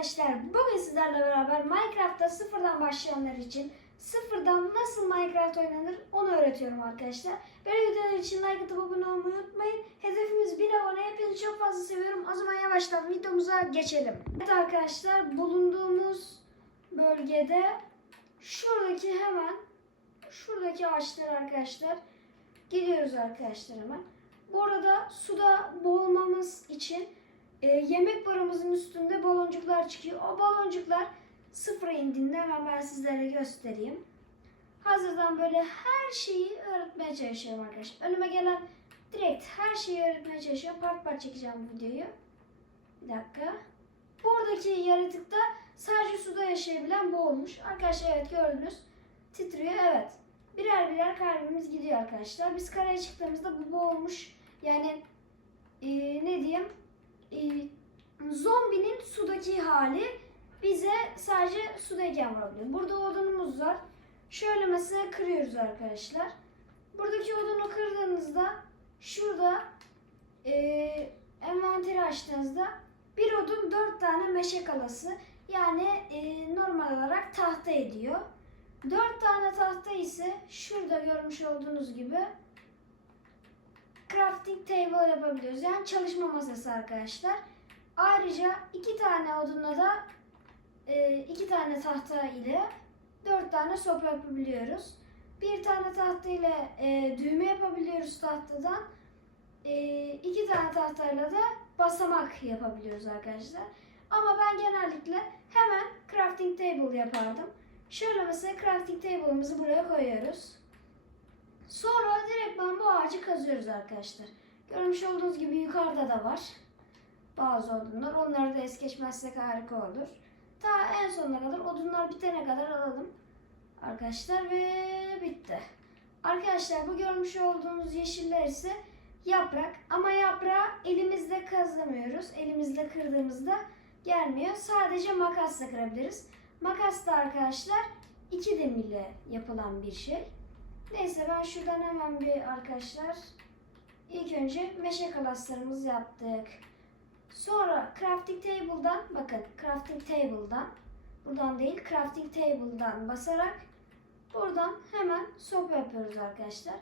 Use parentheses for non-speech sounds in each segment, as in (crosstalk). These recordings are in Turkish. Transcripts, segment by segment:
arkadaşlar. Bugün sizlerle beraber Minecraft'ta sıfırdan başlayanlar için sıfırdan nasıl Minecraft oynanır onu öğretiyorum arkadaşlar. Böyle videolar için like atıp abone olmayı unutmayın. Hedefimiz 1000 abone. Hepinizi çok fazla seviyorum. O zaman yavaştan videomuza geçelim. Evet arkadaşlar bulunduğumuz bölgede şuradaki hemen şuradaki ağaçlar arkadaşlar gidiyoruz arkadaşlar hemen. Bu arada suda boğulmamız için e, yemek barımızın üstünde baloncuklar çıkıyor. O baloncuklar sıfıra indiğinde hemen ben sizlere göstereyim. Hazırdan böyle her şeyi öğretmeye çalışıyorum arkadaşlar. Önüme gelen direkt her şeyi öğretmeye çalışıyorum. Part part çekeceğim bu videoyu. Bir dakika. Buradaki yaratık da sadece suda yaşayabilen bu olmuş. Arkadaşlar evet gördünüz. Titriyor evet. Birer birer kalbimiz gidiyor arkadaşlar. Biz karaya çıktığımızda bu boğulmuş. Yani e, ne diyeyim? E, zombinin sudaki hali bize sadece sudayken vurabiliyor. Burada odunumuz var. Şöyle mesela kırıyoruz arkadaşlar. Buradaki odunu kırdığınızda şurada e, envanteri açtığınızda bir odun dört tane meşe kalası yani e, normal olarak tahta ediyor. Dört tane tahta ise şurada görmüş olduğunuz gibi crafting table yapabiliyoruz. Yani çalışma masası arkadaşlar. Ayrıca iki tane odunla da e, iki tane tahta ile dört tane sopa yapabiliyoruz. Bir tane tahta ile e, düğme yapabiliyoruz tahtadan. E, iki tane tahtayla da basamak yapabiliyoruz arkadaşlar. Ama ben genellikle hemen crafting table yapardım. Şöyle mesela crafting table'ımızı buraya koyuyoruz. Sonra direktman bu ağacı kazıyoruz arkadaşlar. Görmüş olduğunuz gibi yukarıda da var. Bazı odunlar. Onları da es geçmezsek harika olur. Ta en sonuna kadar odunlar bitene kadar alalım. Arkadaşlar ve bitti. Arkadaşlar bu görmüş olduğunuz yeşiller ise yaprak. Ama yaprağı elimizle kazamıyoruz. Elimizle kırdığımızda gelmiyor. Sadece makasla kırabiliriz. Makas da arkadaşlar iki demirle yapılan bir şey. Neyse ben şuradan hemen bir arkadaşlar ilk önce meşe kalaslarımızı yaptık. Sonra crafting table'dan bakın crafting table'dan buradan değil crafting table'dan basarak buradan hemen sopa yapıyoruz arkadaşlar.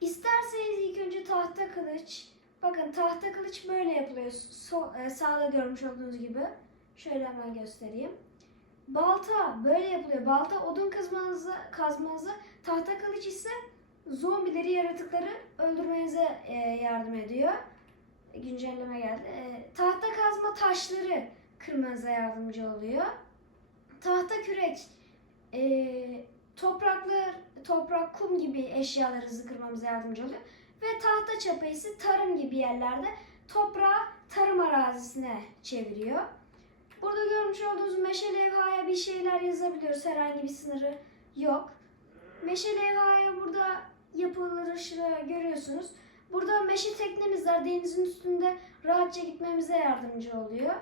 İsterseniz ilk önce tahta kılıç bakın tahta kılıç böyle yapılıyor. So- e, sağda görmüş olduğunuz gibi. Şöyle hemen göstereyim. Balta böyle yapılıyor. Balta odun kazmanızı, kazmanızı, tahta kılıç ise zombileri, yaratıkları öldürmenize e, yardım ediyor. Güncelleme geldi. E, tahta kazma taşları kırmanıza yardımcı oluyor. Tahta kürek e, topraklı, toprak, kum gibi eşyalarınızı kırmamıza yardımcı oluyor. Ve tahta çapa ise tarım gibi yerlerde toprağı tarım arazisine çeviriyor. Burada görmüş olduğunuz meşe levhaya bir şeyler yazabiliyoruz. Herhangi bir sınırı yok. Meşe levhaya burada yapılışını görüyorsunuz. Burada meşe teknemiz var. Denizin üstünde rahatça gitmemize yardımcı oluyor.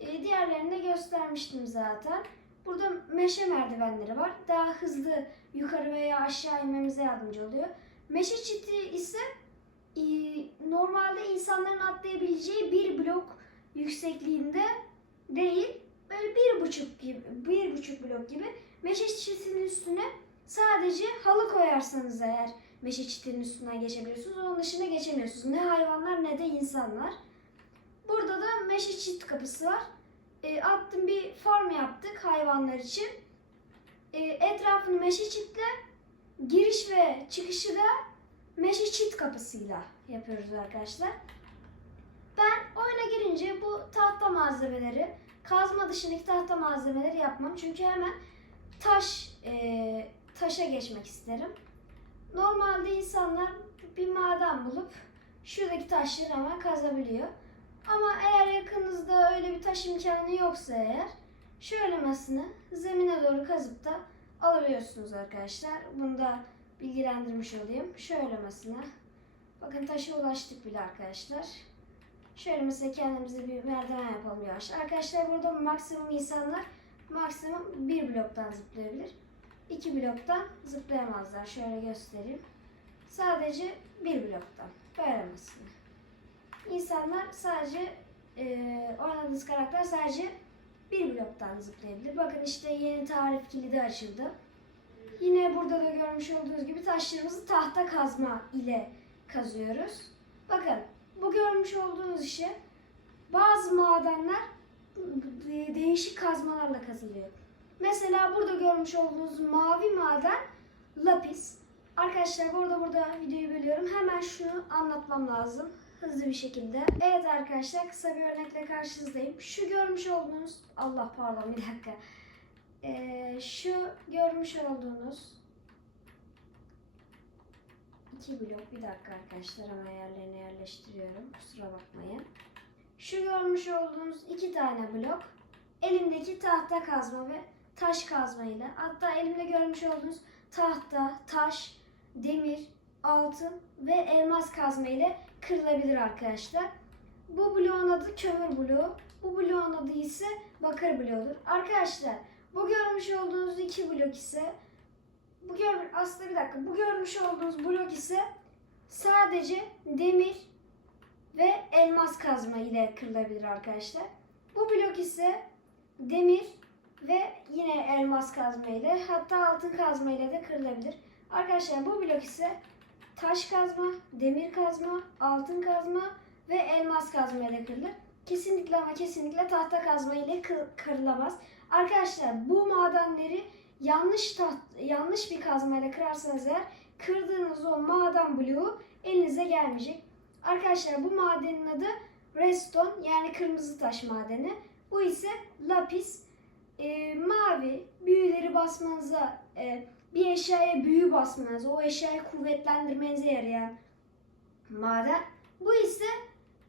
Ee, diğerlerini de göstermiştim zaten. Burada meşe merdivenleri var. Daha hızlı yukarı veya aşağı inmemize yardımcı oluyor. Meşe çiti ise e, normalde insanların atlayabileceği bir blok yüksekliğinde değil böyle bir buçuk gibi bir buçuk blok gibi meşe çitinin üstüne sadece halı koyarsanız eğer meşe çitinin üstünden geçebiliyorsunuz. Onun dışında geçemiyorsunuz. Ne hayvanlar ne de insanlar. Burada da meşe çit kapısı var. E, attım bir farm yaptık hayvanlar için. E, etrafını meşe çitle giriş ve çıkışı da meşe çit kapısıyla yapıyoruz arkadaşlar. Ben oyuna girince bu tahta malzemeleri, kazma dışındaki tahta malzemeleri yapmam. Çünkü hemen taş e, taşa geçmek isterim. Normalde insanlar bir maden bulup şuradaki taşları hemen kazabiliyor. Ama eğer yakınızda öyle bir taş imkanı yoksa eğer şöylemesine zemine doğru kazıp da alabiliyorsunuz arkadaşlar. Bunu da bilgilendirmiş olayım. Şöylemesine. Bakın taşa ulaştık bile arkadaşlar. Şöyle mesela kendimize bir merdiven yapalım yavaş. Arkadaşlar burada maksimum insanlar maksimum bir bloktan zıplayabilir. İki bloktan zıplayamazlar. Şöyle göstereyim. Sadece bir bloktan. Böyle mesela. İnsanlar sadece e, oynadığınız karakter sadece bir bloktan zıplayabilir. Bakın işte yeni tarif kilidi açıldı. Yine burada da görmüş olduğunuz gibi taşlarımızı tahta kazma ile kazıyoruz. Bakın bu görmüş olduğunuz işi bazı madenler de- değişik kazmalarla kazılıyor. Mesela burada görmüş olduğunuz mavi maden lapis. Arkadaşlar burada burada videoyu bölüyorum. Hemen şunu anlatmam lazım. Hızlı bir şekilde. Evet arkadaşlar kısa bir örnekle karşınızdayım. Şu görmüş olduğunuz Allah pardon bir dakika. Ee, şu görmüş olduğunuz iki blok bir dakika arkadaşlar hemen yerlerine yerleştiriyorum. Kusura bakmayın. Şu görmüş olduğunuz iki tane blok elimdeki tahta kazma ve taş kazma ile hatta elimde görmüş olduğunuz tahta, taş, demir, altın ve elmas kazma ile kırılabilir arkadaşlar. Bu bloğun adı kömür bloğu. Bu bloğun adı ise bakır bloğudur. Arkadaşlar bu görmüş olduğunuz iki blok ise bu gör aslında bir dakika bu görmüş olduğunuz blok ise sadece demir ve elmas kazma ile kırılabilir arkadaşlar. Bu blok ise demir ve yine elmas kazma ile hatta altın kazma ile de kırılabilir. Arkadaşlar bu blok ise taş kazma, demir kazma, altın kazma ve elmas kazma ile kırılır. Kesinlikle ama kesinlikle tahta kazma ile kı- kırılamaz. Arkadaşlar bu madenleri yanlış taht yanlış bir kazmayla kırarsanız eğer kırdığınız o maden bloğu elinize gelmeyecek. Arkadaşlar bu madenin adı redstone yani kırmızı taş madeni. Bu ise lapis. Ee, mavi büyüleri basmanıza e, bir eşyaya büyü basmanıza o eşyayı kuvvetlendirmenize yarayan maden. Bu ise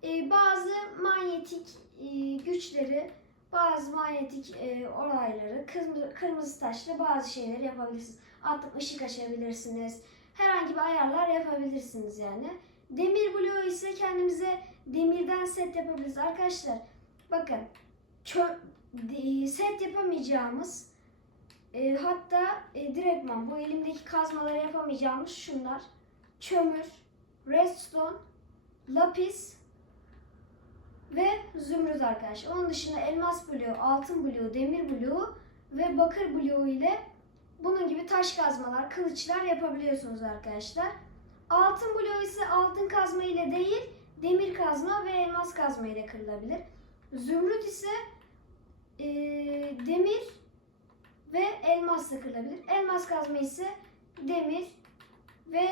e, bazı manyetik e, güçleri bazı manyetik e, olayları kırmızı, kırmızı taşla bazı şeyleri yapabilirsiniz. Atıp ışık açabilirsiniz. Herhangi bir ayarlar yapabilirsiniz yani. Demir bloğu ise kendimize demirden set yapabiliriz. Arkadaşlar bakın çö- set yapamayacağımız e, hatta e, direktman bu elimdeki kazmaları yapamayacağımız şunlar. Kömür, redstone, lapis ve zümrüt arkadaşlar. Onun dışında elmas bloğu, altın bloğu, demir bloğu ve bakır bloğu ile bunun gibi taş kazmalar, kılıçlar yapabiliyorsunuz arkadaşlar. Altın bloğu ise altın kazma ile değil, demir kazma ve elmas kazma ile kırılabilir. Zümrüt ise eee, demir ve elmasla kırılabilir. Elmas kazma ise demir ve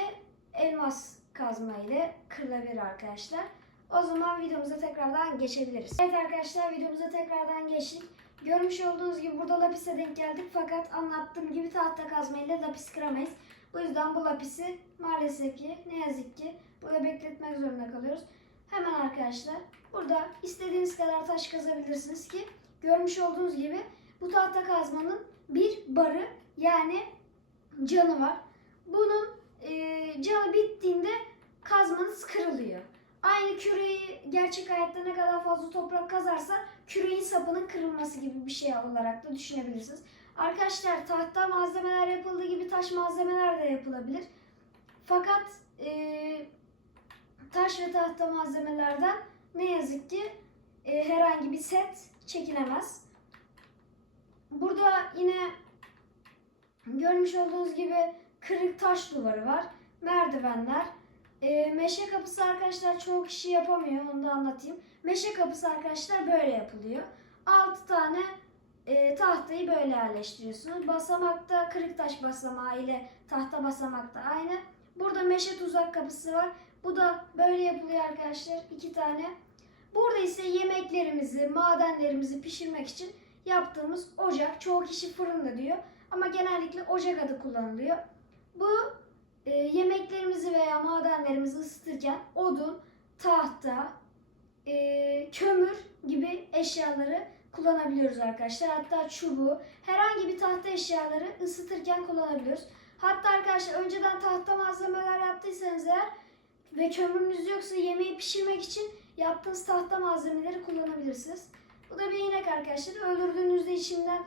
elmas kazma ile kırılabilir arkadaşlar. O zaman videomuza tekrardan geçebiliriz. Evet arkadaşlar videomuza tekrardan geçtik. Görmüş olduğunuz gibi burada lapise denk geldik fakat anlattığım gibi tahta kazma ile lapis kıramayız. Bu yüzden bu lapisi maalesef ki ne yazık ki burada bekletmek zorunda kalıyoruz. Hemen arkadaşlar burada istediğiniz kadar taş kazabilirsiniz ki görmüş olduğunuz gibi bu tahta kazmanın bir barı yani canı var. Bunun e, canı bittiğinde kırılıyor. Aynı küreyi gerçek hayatta ne kadar fazla toprak kazarsa küreğin sapının kırılması gibi bir şey olarak da düşünebilirsiniz. Arkadaşlar tahta malzemeler yapıldığı gibi taş malzemeler de yapılabilir. Fakat e, taş ve tahta malzemelerden ne yazık ki e, herhangi bir set çekilemez. Burada yine görmüş olduğunuz gibi kırık taş duvarı var. Merdivenler. E, meşe kapısı arkadaşlar çoğu kişi yapamıyor. Onu da anlatayım. Meşe kapısı arkadaşlar böyle yapılıyor. 6 tane e, tahtayı böyle yerleştiriyorsunuz. Basamakta kırık taş basamağı ile tahta basamakta aynı. Burada meşe tuzak kapısı var. Bu da böyle yapılıyor arkadaşlar. iki tane. Burada ise yemeklerimizi, madenlerimizi pişirmek için yaptığımız ocak. Çoğu kişi fırın da diyor. Ama genellikle ocak adı kullanılıyor. Bu e, yemeklerimizi veya madenlerimizi ısıtırken odun, tahta, e, kömür gibi eşyaları kullanabiliyoruz arkadaşlar. Hatta çubuğu, herhangi bir tahta eşyaları ısıtırken kullanabiliyoruz. Hatta arkadaşlar önceden tahta malzemeler yaptıysanız eğer ve kömürünüz yoksa yemeği pişirmek için yaptığınız tahta malzemeleri kullanabilirsiniz. Bu da bir inek arkadaşlar. Öldürdüğünüzde içinden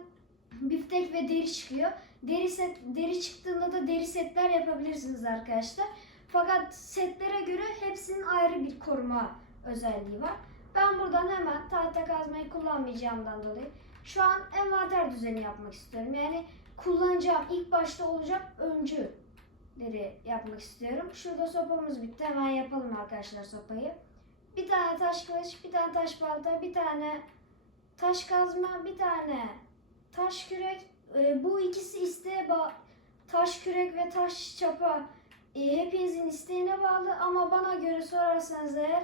biftek ve deri çıkıyor. Deri set, deri çıktığında da deri setler yapabilirsiniz arkadaşlar. Fakat setlere göre hepsinin ayrı bir koruma özelliği var. Ben buradan hemen tahta kazmayı kullanmayacağımdan dolayı şu an envanter düzeni yapmak istiyorum. Yani kullanacağım ilk başta olacak öncüleri yapmak istiyorum. Şurada sopamız bitti. Hemen yapalım arkadaşlar sopayı. Bir tane taş kılıç, bir tane taş balta, bir tane taş kazma, bir tane taş kürek. Ee, bu ikisi isteğe ba- taş kürek ve taş çapa e, hepinizin isteğine bağlı ama bana göre sorarsanız eğer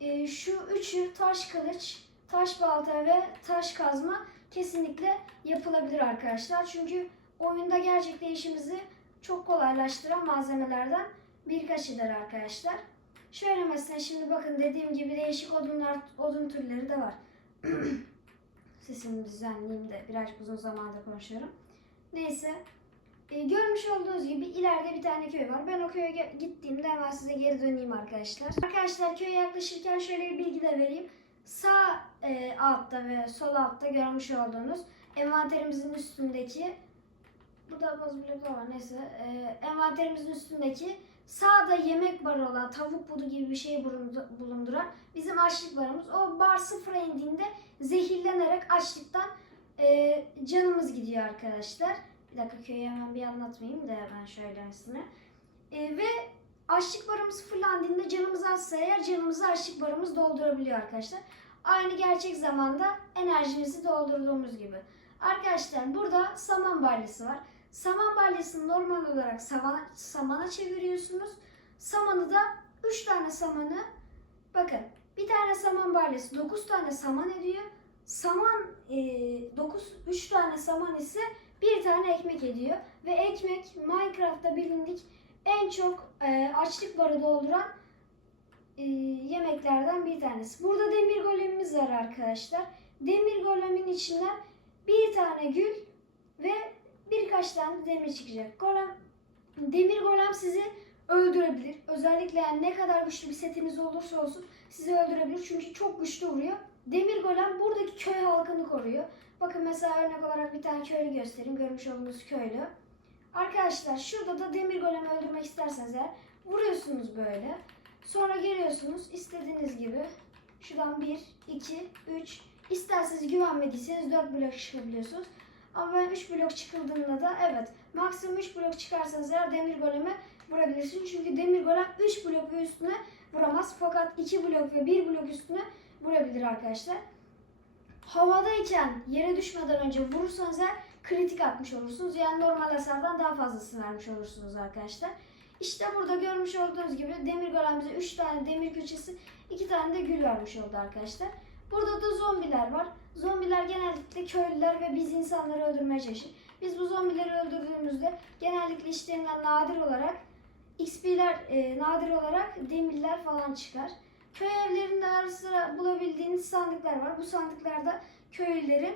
e, şu üçü taş kılıç, taş balta ve taş kazma kesinlikle yapılabilir arkadaşlar. Çünkü oyunda gerçekten işimizi çok kolaylaştıran malzemelerden birkaçıdır arkadaşlar. Şöyle mesela şimdi bakın dediğim gibi değişik odunlar, odun türleri de var. (clears throat) Sesimi düzenleyeyim de biraz uzun zamandır konuşuyorum. Neyse. E, görmüş olduğunuz gibi ileride bir tane köy var. Ben o köye gittiğimde hemen size geri döneyim arkadaşlar. Arkadaşlar köye yaklaşırken şöyle bir bilgi de vereyim. Sağ e, altta ve sol altta görmüş olduğunuz envanterimizin üstündeki burada bazı bloklar var neyse e, envanterimizin üstündeki sağda yemek barı olan tavuk budu gibi bir şey bulundu- bulunduran bizim açlık barımız. O bar sıfıra indiğinde zehirlenerek açlıktan e, canımız gidiyor arkadaşlar. Bir dakika köyü hemen bir anlatmayayım da ben şöylesine. E, ve açlık barımız fırlandığında canımız azsa eğer canımızı açlık barımız doldurabiliyor arkadaşlar. Aynı gerçek zamanda enerjimizi doldurduğumuz gibi. Arkadaşlar burada saman balyası var. Saman balyasını normal olarak samana, samana çeviriyorsunuz. Samanı da 3 tane samanı bakın bir tane saman balyası 9 tane saman ediyor. Saman 9 3 tane saman ise bir tane ekmek ediyor ve ekmek Minecraft'ta bilindik en çok e, açlık barı dolduran e, yemeklerden bir tanesi. Burada demir golemimiz var arkadaşlar. Demir golemin içinden bir tane gül ve birkaç tane demir çıkacak. Golem, demir golem sizi öldürebilir. Özellikle yani ne kadar güçlü bir setiniz olursa olsun sizi öldürebilir. Çünkü çok güçlü vuruyor. Demir golem buradaki köy halkını koruyor. Bakın mesela örnek olarak bir tane köylü göstereyim. Görmüş olduğunuz köylü. Arkadaşlar şurada da demir golemi öldürmek isterseniz eğer vuruyorsunuz böyle. Sonra geliyorsunuz istediğiniz gibi. Şuradan 1, 2, 3. İsterseniz güvenmediyseniz 4 blok çıkabiliyorsunuz. Ama ben 3 blok çıkıldığında da evet maksimum 3 blok çıkarsanız eğer demir goleme vurabilirsiniz. Çünkü demir golem 3 blok üstüne vuramaz. Fakat 2 blok ve 1 blok üstüne vurabilir arkadaşlar. Havadayken yere düşmeden önce vurursanız eğer kritik atmış olursunuz. Yani normal hasardan daha fazlasını vermiş olursunuz arkadaşlar. İşte burada görmüş olduğunuz gibi demir golemize 3 tane demir külçesi, 2 tane de gül vermiş oldu arkadaşlar. Burada da zombiler var. Zombiler genellikle köylüler ve biz insanları öldürmeye çalışır. Biz bu zombileri öldürdüğümüzde genellikle işlerinden nadir olarak XP'ler e, nadir olarak demirler falan çıkar. Köy evlerinde ara sıra bulabildiğiniz sandıklar var. Bu sandıklarda köylülerin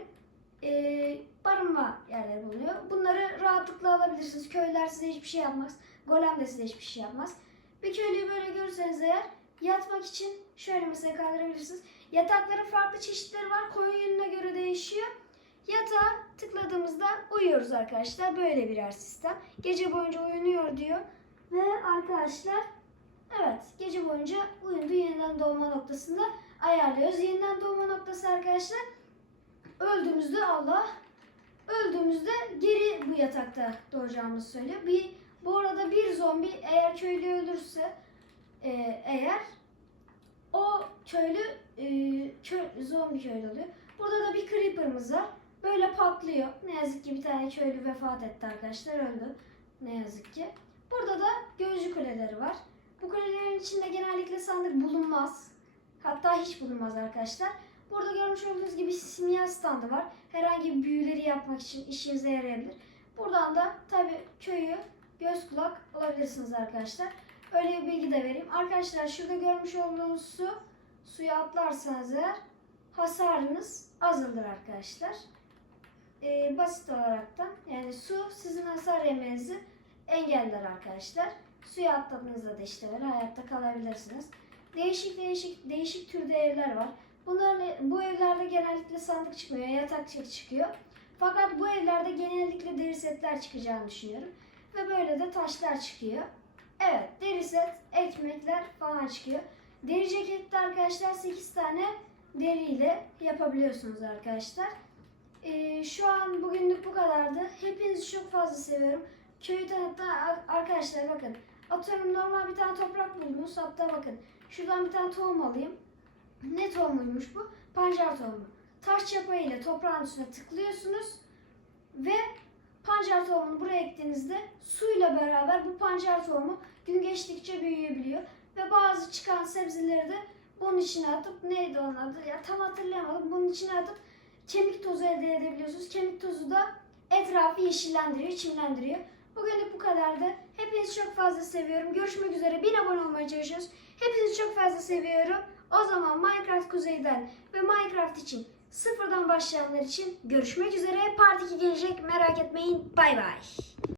e, barınma yerleri bulunuyor. Bunları rahatlıkla alabilirsiniz. Köylüler size hiçbir şey yapmaz. Golem de size hiçbir şey yapmaz. Bir köylüyü böyle görürseniz eğer yatmak için şöyle mesela kaldırabilirsiniz. Yatakların farklı çeşitleri var. Koyun yönüne göre değişiyor. Yatağa tıkladığımızda uyuyoruz arkadaşlar. Böyle birer sistem. Gece boyunca uyunuyor diyor. Ve arkadaşlar evet gece boyunca uyundu yeniden doğma noktasında ayarlıyoruz. Yeniden doğma noktası arkadaşlar öldüğümüzde Allah öldüğümüzde geri bu yatakta doğacağımızı söylüyor. Bir, bu arada bir zombi eğer köylü ölürse e, eğer o köylü e, kö- zombi köylü oluyor. Burada da bir creeper'ımız var. Böyle patlıyor. Ne yazık ki bir tane köylü vefat etti arkadaşlar öldü. Ne yazık ki. Burada da gözcü kuleleri var. Bu kulelerin içinde genellikle sandık bulunmaz. Hatta hiç bulunmaz arkadaşlar. Burada görmüş olduğunuz gibi simya standı var. Herhangi bir büyüleri yapmak için işinize yarayabilir. Buradan da tabii köyü göz kulak olabilirsiniz arkadaşlar. Öyle bir bilgi de vereyim. Arkadaşlar şurada görmüş olduğunuz su, suya atlarsanız eğer hasarınız azalır arkadaşlar. Ee, basit olarak da yani su sizin hasar yemenizi engeller arkadaşlar. Suya atladığınızda da işte böyle hayatta kalabilirsiniz. Değişik değişik değişik türde evler var. Bunların bu evlerde genellikle sandık çıkmıyor, yatak çık- çıkıyor. Fakat bu evlerde genellikle deri setler çıkacağını düşünüyorum. Ve böyle de taşlar çıkıyor. Evet, deri set, ekmekler falan çıkıyor. Deri cekette arkadaşlar 8 tane deriyle yapabiliyorsunuz arkadaşlar. Ee, şu an bugünlük bu kadardı. Hepinizi çok fazla seviyorum. Köyü tanıtan ar- arkadaşlar bakın. Atıyorum normal bir tane toprak buldunuz. Hatta bakın şuradan bir tane tohum alayım. Ne tohumuymuş bu? Pancar tohumu. Taş çapa ile toprağın üstüne tıklıyorsunuz ve pancar tohumunu buraya ektiğinizde suyla beraber bu pancar tohumu gün geçtikçe büyüyebiliyor. Ve bazı çıkan sebzeleri de bunun içine atıp neydi onun adı ya tam hatırlayamadım. Bunun içine atıp kemik tozu elde edebiliyorsunuz. Kemik tozu da etrafı yeşillendiriyor, çimlendiriyor. Bugünlük bu kadardı. Hepinizi çok fazla seviyorum. Görüşmek üzere. Bin abone olmaya çalışıyoruz. Hepinizi çok fazla seviyorum. O zaman Minecraft Kuzey'den ve Minecraft için sıfırdan başlayanlar için görüşmek üzere. Part 2 gelecek. Merak etmeyin. Bay bay.